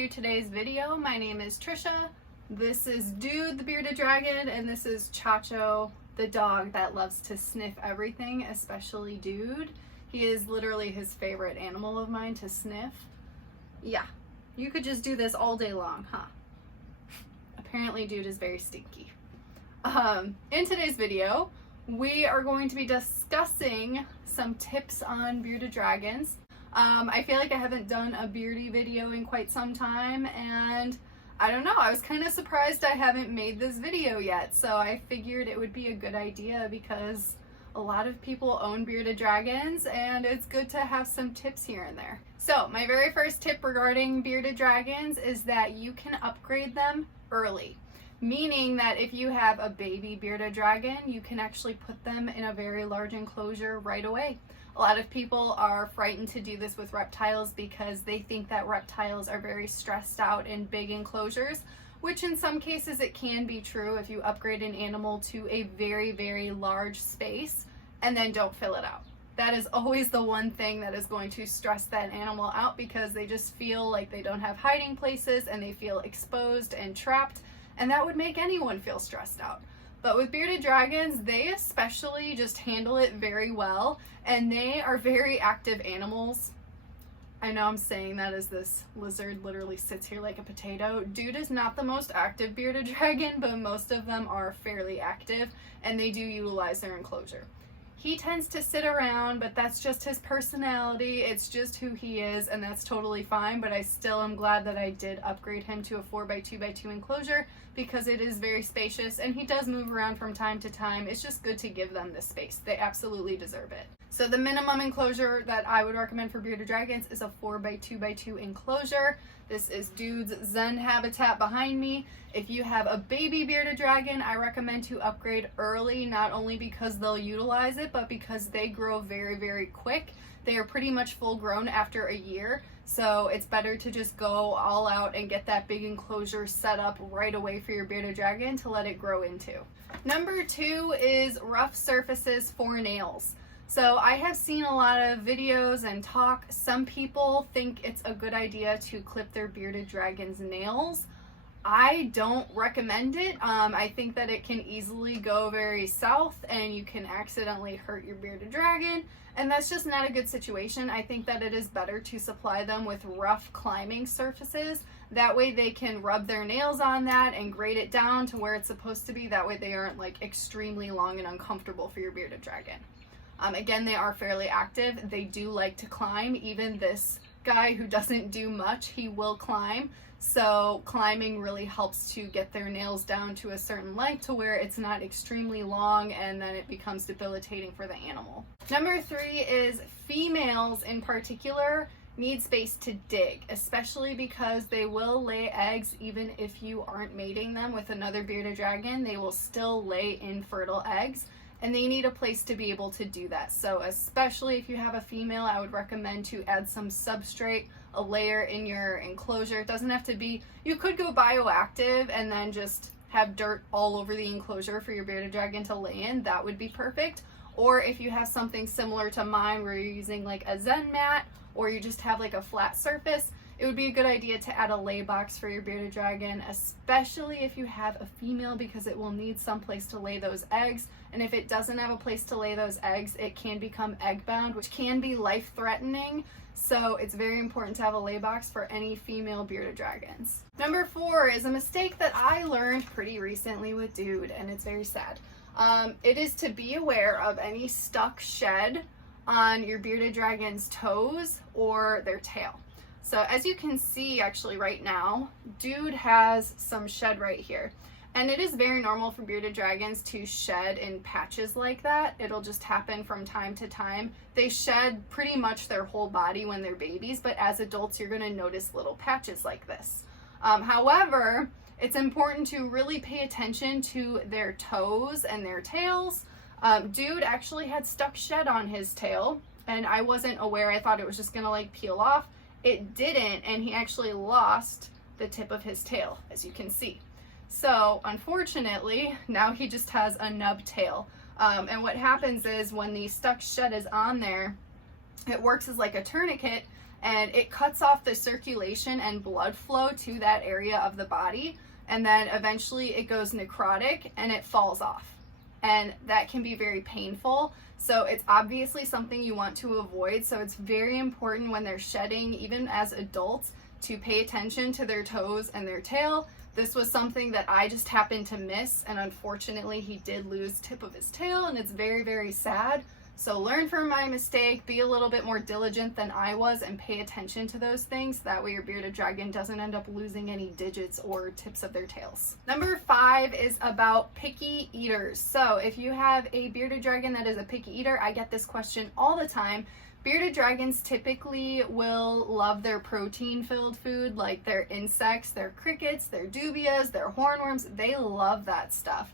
to today's video. My name is Trisha. This is Dude the Bearded Dragon, and this is Chacho, the dog that loves to sniff everything, especially Dude. He is literally his favorite animal of mine to sniff. Yeah, you could just do this all day long, huh? Apparently Dude is very stinky. In today's video, we are going to be discussing some tips on bearded dragons. I feel like I haven't done a beardy video in quite some time, and I don't know, I was kind of surprised I haven't made this video yet, so I figured it would be a good idea because a lot of people own bearded dragons and it's good to have some tips here and there. So my very first tip regarding bearded dragons is that you can upgrade them early. Meaning that if you have a baby bearded dragon, you can actually put them in a very large enclosure right away. A lot of people are frightened to do this with reptiles because they think that reptiles are very stressed out in big enclosures, which in some cases it can be true if you upgrade an animal to a very, very large space and then don't fill it out. That is always the one thing that is going to stress that animal out because they just feel like they don't have hiding places and they feel exposed and trapped. And that would make anyone feel stressed out. But with bearded dragons, they especially just handle it very well, and they are very active animals. I know I'm saying that as this lizard literally sits here like a potato. Dude is not the most active bearded dragon, but most of them are fairly active, and they do utilize their enclosure. He tends to sit around, but that's just his personality. It's just who he is, and that's totally fine, but I still am glad that I did upgrade him to a 4x2x2 enclosure because it is very spacious, and he does move around from time to time. It's just good to give them the space. They absolutely deserve it. So the minimum enclosure that I would recommend for bearded dragons is a 4x2x2 enclosure. This is Dude's Zen habitat behind me. If you have a baby bearded dragon, I recommend to upgrade early, not only because they'll utilize it, but because they grow very, very quick. They are pretty much full grown after a year, so it's better to just go all out and get that big enclosure set up right away for your bearded dragon to let it grow into. Number 2 is rough surfaces for nails. So I have seen a lot of videos and talk. Some people think it's a good idea to clip their bearded dragon's nails. I don't recommend it. I think that it can easily go very south and you can accidentally hurt your bearded dragon, and that's just not a good situation. I think that it is better to supply them with rough climbing surfaces. That way they can rub their nails on that and grade it down to where it's supposed to be. That way they aren't like extremely long and uncomfortable for your bearded dragon. Again, they are fairly active. They do like to climb. Even this guy who doesn't do much, he will climb. So climbing really helps to get their nails down to a certain length to where it's not extremely long and then it becomes debilitating for the animal. Number 3 is females in particular need space to dig, especially because they will lay eggs even if you aren't mating them with another bearded dragon. They will still lay infertile eggs, and they need a place to be able to do that. So especially if you have a female, I would recommend to add some substrate, a layer in your enclosure. It doesn't have to be, you could go bioactive and then just have dirt all over the enclosure for your bearded dragon to lay in. That would be perfect. Or if you have something similar to mine where you're using like a Zen mat, or you just have like a flat surface, it would be a good idea to add a lay box for your bearded dragon, especially if you have a female, because it will need some place to lay those eggs. And if it doesn't have a place to lay those eggs, it can become egg bound, which can be life-threatening. So it's very important to have a lay box for any female bearded dragons. Number 4 is a mistake that I learned pretty recently with Dude, and it's very sad. It is to be aware of any stuck shed on your bearded dragon's toes or their tail. So as you can see actually right now, Dude has some shed right here. And it is very normal for bearded dragons to shed in patches like that. It'll just happen from time to time. They shed pretty much their whole body when they're babies, but as adults you're going to notice little patches like this. However, it's important to really pay attention to their toes and their tails. Dude actually had stuck shed on his tail, and I wasn't aware. I thought it was just going to like peel off. It didn't, and he actually lost the tip of his tail, as you can see. So unfortunately, now he just has a nub tail. And what happens is when the stuck shed is on there, it works as like a tourniquet and it cuts off the circulation and blood flow to that area of the body, and then eventually it goes necrotic and it falls off, and that can be very painful. So it's obviously something you want to avoid. So it's very important when they're shedding, even as adults, to pay attention to their toes and their tail. This was something that I just happened to miss, and unfortunately he did lose tip of his tail, and it's very, very sad. So learn from my mistake, be a little bit more diligent than I was, and pay attention to those things. That way your bearded dragon doesn't end up losing any digits or tips of their tails. Number 5 is about picky eaters. So if you have a bearded dragon that is a picky eater, I get this question all the time. Bearded dragons typically will love their protein-filled food, like their insects, their crickets, their dubias, their hornworms. They love that stuff.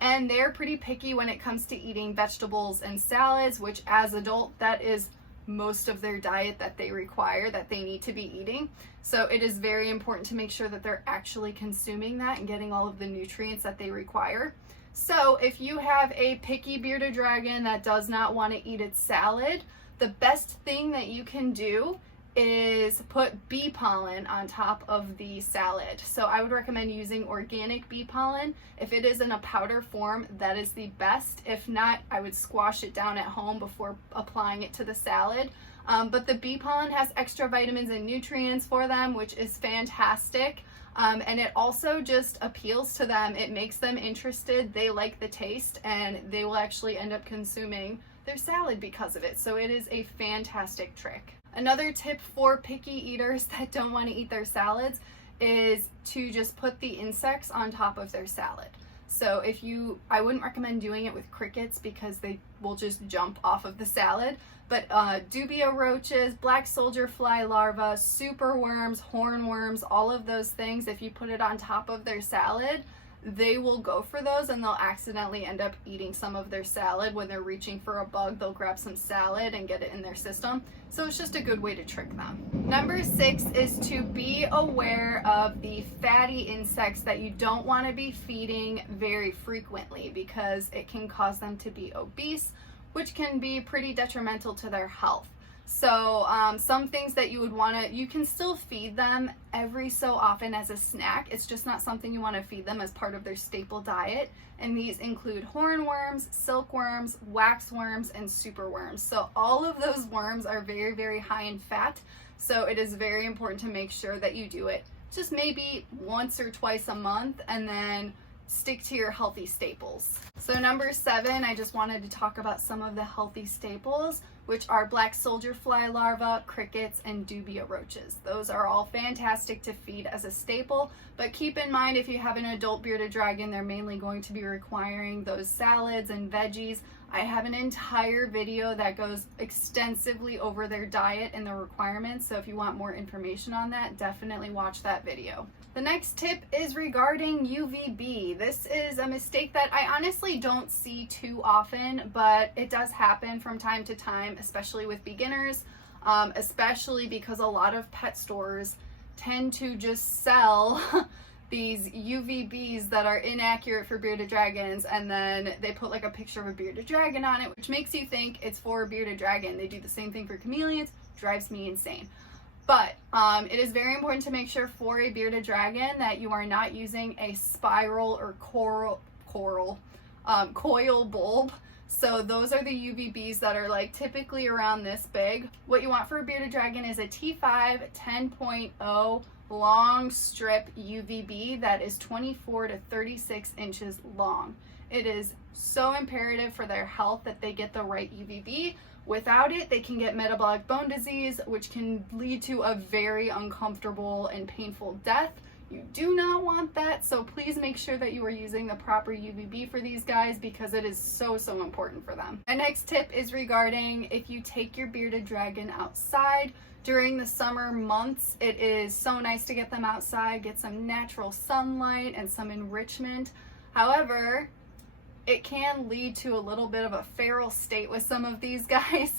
And they're pretty picky when it comes to eating vegetables and salads, which as adult, that is most of their diet that they require, that they need to be eating. So it is very important to make sure that they're actually consuming that and getting all of the nutrients that they require. So if you have a picky bearded dragon that does not want to eat its salad, the best thing that you can do is put bee pollen on top of the salad. So I would recommend using organic bee pollen. If it is in a powder form, that is the best. If not, I would squash it down at home before applying it to the salad. But the bee pollen has extra vitamins and nutrients for them, which is fantastic. And it also just appeals to them. It makes them interested. They like the taste, and they will actually end up consuming their salad because of it. So it is a fantastic trick. Another tip for picky eaters that don't want to eat their salads is to just put the insects on top of their salad. So I wouldn't recommend doing it with crickets because they will just jump off of the salad, but dubia roaches, black soldier fly larvae, superworms, hornworms, all of those things, if you put it on top of their salad, they will go for those, and they'll accidentally end up eating some of their salad. When they're reaching for a bug, they'll grab some salad and get it in their system. So it's just a good way to trick them. Number 6 is to be aware of the fatty insects that you don't want to be feeding very frequently, because it can cause them to be obese, which can be pretty detrimental to their health. So some things that you would want to, you can still feed them every so often as a snack. It's just not something you want to feed them as part of their staple diet. And these include hornworms, silkworms, waxworms, and superworms. So all of those worms are very, very high in fat. So it is very important to make sure that you do it just maybe once or twice a month, and then stick to your healthy staples. So number 7, I just wanted to talk about some of the healthy staples, which are black soldier fly larvae, crickets, and dubia roaches. Those are all fantastic to feed as a staple, but keep in mind if you have an adult bearded dragon, they're mainly going to be requiring those salads and veggies. I have an entire video that goes extensively over their diet and the requirements, so if you want more information on that, definitely watch that video. The next tip is regarding UVB. This is a mistake that I honestly don't see too often, but it does happen from time to time, especially with beginners, especially because a lot of pet stores tend to just sell these UVBs that are inaccurate for bearded dragons, and then they put like a picture of a bearded dragon on it, which makes you think it's for a bearded dragon. They do the same thing for chameleons, drives me insane. But it is very important to make sure for a bearded dragon that you are not using a spiral or coil bulb. So those are the UVBs that are like typically around this big. What you want for a bearded dragon is a T5 10.0 long strip UVB that is 24 to 36 inches long. It is so imperative for their health that they get the right UVB. Without it, they can get metabolic bone disease, which can lead to a very uncomfortable and painful death. You do not want that, so please make sure that you are using the proper UVB for these guys, because it is so, so important for them. My next tip is regarding if you take your bearded dragon outside during the summer months. It is so nice to get them outside, get some natural sunlight and some enrichment. However, it can lead to a little bit of a feral state with some of these guys.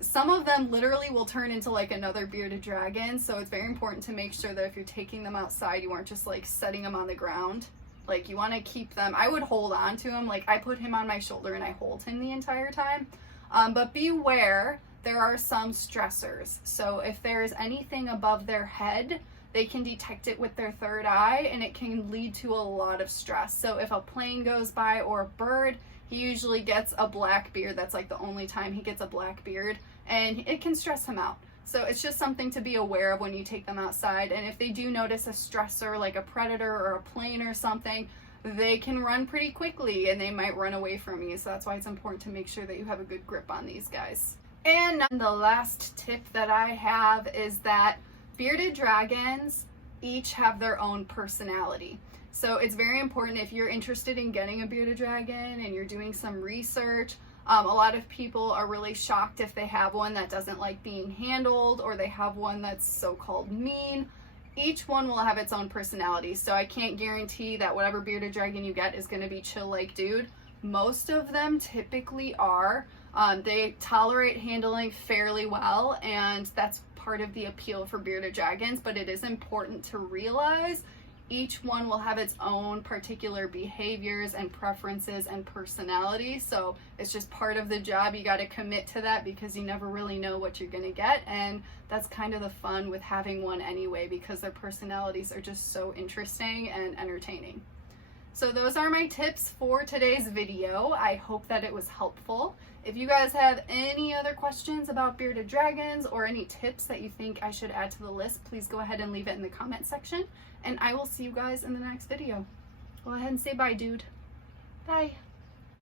Some of them literally will turn into like another bearded dragon, so it's very important to make sure that if you're taking them outside, you aren't just like setting them on the ground. Like, you want to keep them, I would hold on to him, like I put him on my shoulder and I hold him the entire time. But beware there are some stressors. So if there's anything above their head, they can detect it with their third eye, and it can lead to a lot of stress. So if a plane goes by or a bird, he usually gets a black beard. That's like the only time he gets a black beard, and it can stress him out. So it's just something to be aware of when you take them outside. And if they do notice a stressor like a predator or a plane or something, they can run pretty quickly and they might run away from you. So that's why it's important to make sure that you have a good grip on these guys. And the last tip that I have is that bearded dragons each have their own personality. So it's very important if you're interested in getting a bearded dragon and you're doing some research. A lot of people are really shocked if they have one that doesn't like being handled, or they have one that's so-called mean. Each one will have its own personality, so I can't guarantee that whatever bearded dragon you get is going to be chill like dude. Most of them typically are. They tolerate handling fairly well, and that's part of the appeal for bearded dragons, but it is important to realize each one will have its own particular behaviors and preferences and personality. So it's just part of the job. You got to commit to that because you never really know what you're going to get. And that's kind of the fun with having one anyway, because their personalities are just so interesting and entertaining. So those are my tips for today's video. I hope that it was helpful. If you guys have any other questions about bearded dragons or any tips that you think I should add to the list, please go ahead and leave it in the comment section, and I will see you guys in the next video. Go ahead and say bye, dude. Bye.